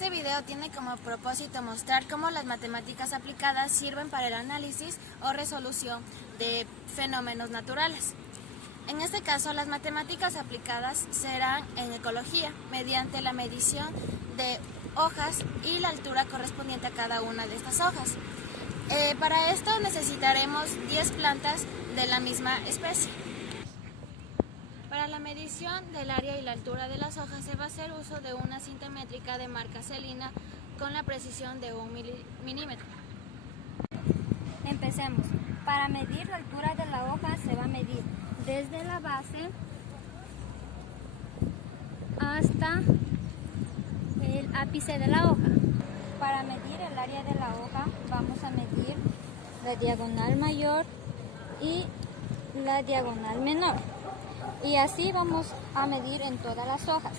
Este video tiene como propósito mostrar cómo las matemáticas aplicadas sirven para el análisis o resolución de fenómenos naturales. En este caso, las matemáticas aplicadas serán en ecología, mediante la medición de hojas y la altura correspondiente a cada una de estas hojas. Para esto necesitaremos 10 plantas de la misma especie. Para la medición del área y la altura de las hojas se va a hacer uso de una cinta métrica de marca Celina con la precisión de 1 milímetro. Empecemos. Para medir la altura de la hoja se va a medir desde la base hasta el ápice de la hoja. Para medir el área de la hoja vamos a medir la diagonal mayor y la diagonal menor. Y así vamos a medir en todas las hojas.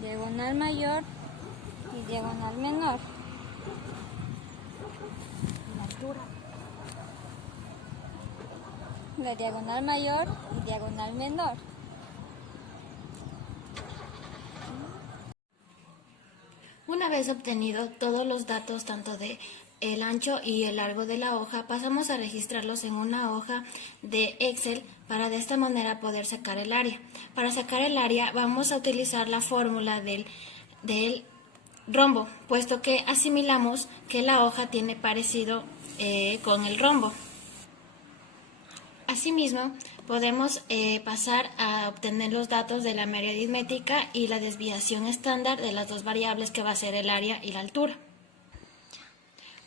Diagonal mayor y diagonal menor. La altura. La diagonal mayor y diagonal menor. Una vez obtenido todos los datos tanto de el ancho y el largo de la hoja, pasamos a registrarlos en una hoja de Excel para de esta manera poder sacar el área. Para sacar el área vamos a utilizar la fórmula del rombo, puesto que asimilamos que la hoja tiene parecido con el rombo. Asimismo, podemos pasar a obtener los datos de la media aritmética y la desviación estándar de las dos variables que va a ser el área y la altura.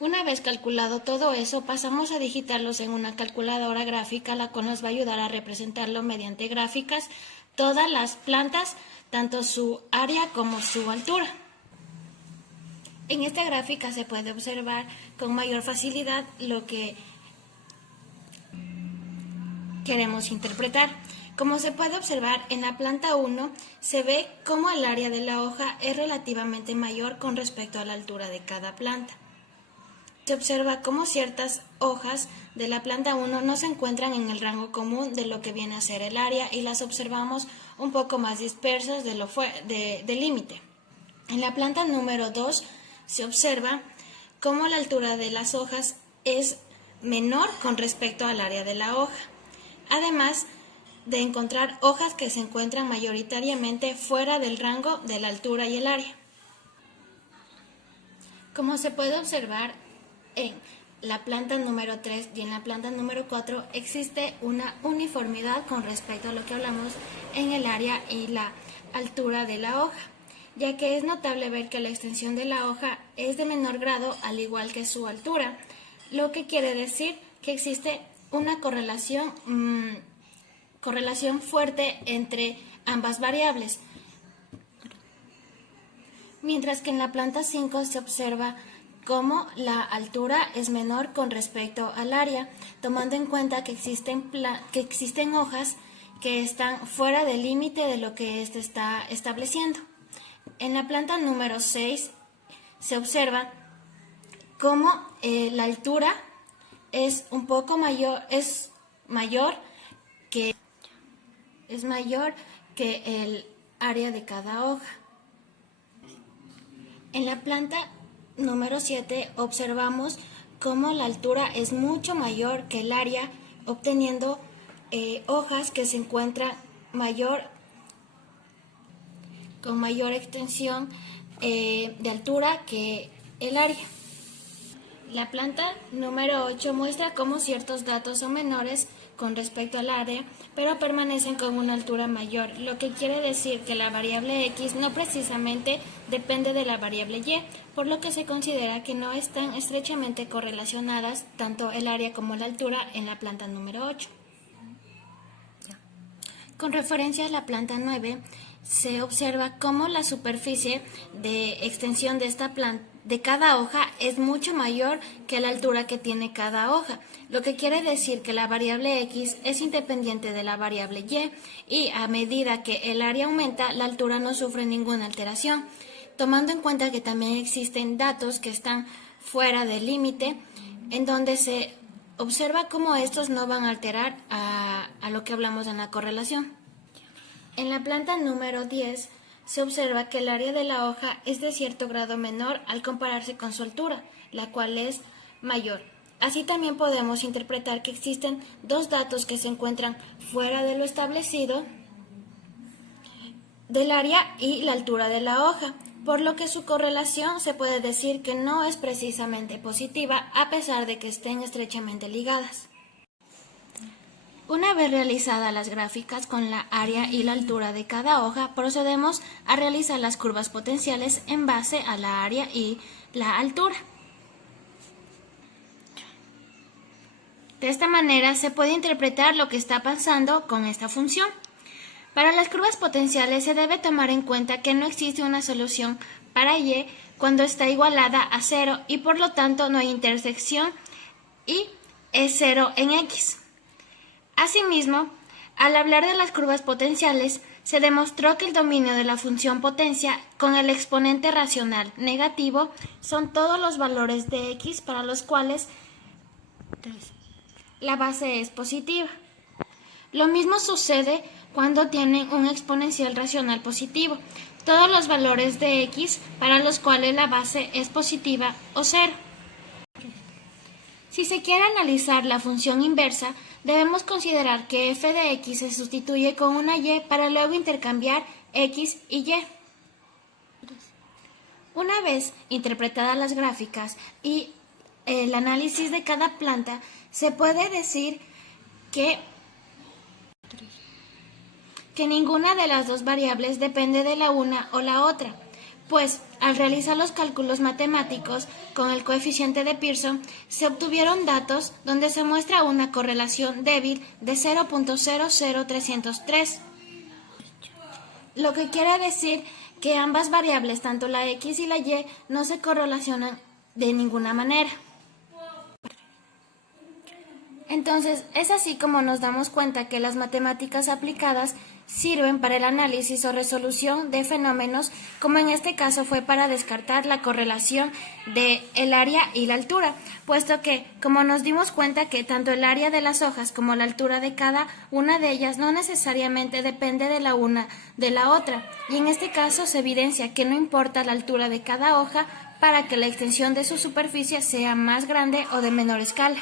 Una vez calculado todo eso, pasamos a digitarlos en una calculadora gráfica, la cual nos va a ayudar a representarlo mediante gráficas, todas las plantas, tanto su área como su altura. En esta gráfica se puede observar con mayor facilidad lo que queremos interpretar. Como se puede observar en la planta 1, se ve cómo el área de la hoja es relativamente mayor con respecto a la altura de cada planta. Se observa cómo ciertas hojas de la planta 1 no se encuentran en el rango común de lo que viene a ser el área y las observamos un poco más dispersas del límite. En la planta número 2 se observa cómo la altura de las hojas es menor con respecto al área de la hoja, además de encontrar hojas que se encuentran mayoritariamente fuera del rango de la altura y el área. Como se puede observar en la planta número 3 y en la planta número 4 existe una uniformidad con respecto a lo que hablamos en el área y la altura de la hoja, ya que es notable ver que la extensión de la hoja es de menor grado al igual que su altura, lo que quiere decir que existe una correlación fuerte entre ambas variables, mientras que en la planta 5 se observa cómo la altura es menor con respecto al área, tomando en cuenta que existen hojas que están fuera del límite de lo que éste está estableciendo. En la planta número 6 se observa cómo la altura es mayor que el área de cada hoja. En la planta número 7 observamos cómo la altura es mucho mayor que el área, obteniendo hojas que se encuentran con mayor extensión de altura que el área. La planta número 8 muestra cómo ciertos datos son menores con respecto al área, pero permanecen con una altura mayor, lo que quiere decir que la variable X no precisamente depende de la variable Y, por lo que se considera que no están estrechamente correlacionadas tanto el área como la altura en la planta número 8. Con referencia a la planta 9, se observa cómo la superficie de extensión de cada hoja es mucho mayor que la altura que tiene cada hoja, lo que quiere decir que la variable X es independiente de la variable Y a medida que el área aumenta, la altura no sufre ninguna alteración, tomando en cuenta que también existen datos que están fuera del límite, en donde se observa cómo estos no van a alterar a lo que hablamos en la correlación. En la planta número 10 se observa que el área de la hoja es de cierto grado menor al compararse con su altura, la cual es mayor. Así también podemos interpretar que existen dos datos que se encuentran fuera de lo establecido del área y la altura de la hoja, por lo que su correlación se puede decir que no es precisamente positiva a pesar de que estén estrechamente ligadas. Una vez realizadas las gráficas con la área y la altura de cada hoja, procedemos a realizar las curvas potenciales en base a la área y la altura. De esta manera se puede interpretar lo que está pasando con esta función. Para las curvas potenciales se debe tomar en cuenta que no existe una solución para y cuando está igualada a 0 y por lo tanto no hay intersección y es 0 en x. Asimismo, al hablar de las curvas potenciales, se demostró que el dominio de la función potencia con el exponente racional negativo son todos los valores de x para los cuales la base es positiva. Lo mismo sucede cuando tienen un exponencial racional positivo, todos los valores de x para los cuales la base es positiva o 0. Si se quiere analizar la función inversa, debemos considerar que f de x se sustituye con una y para luego intercambiar x y y. Una vez interpretadas las gráficas y el análisis de cada planta, se puede decir que ninguna de las dos variables depende de la una o la otra, pues al realizar los cálculos matemáticos con el coeficiente de Pearson se obtuvieron datos donde se muestra una correlación débil de 0.00303, lo que quiere decir que ambas variables, tanto la x y la y, no se correlacionan de ninguna manera. Entonces, es así como nos damos cuenta que las matemáticas aplicadas sirven para el análisis o resolución de fenómenos, como en este caso fue para descartar la correlación de el área y la altura, puesto que, como nos dimos cuenta que tanto el área de las hojas como la altura de cada una de ellas no necesariamente depende de la una de la otra, y en este caso se evidencia que no importa la altura de cada hoja para que la extensión de su superficie sea más grande o de menor escala.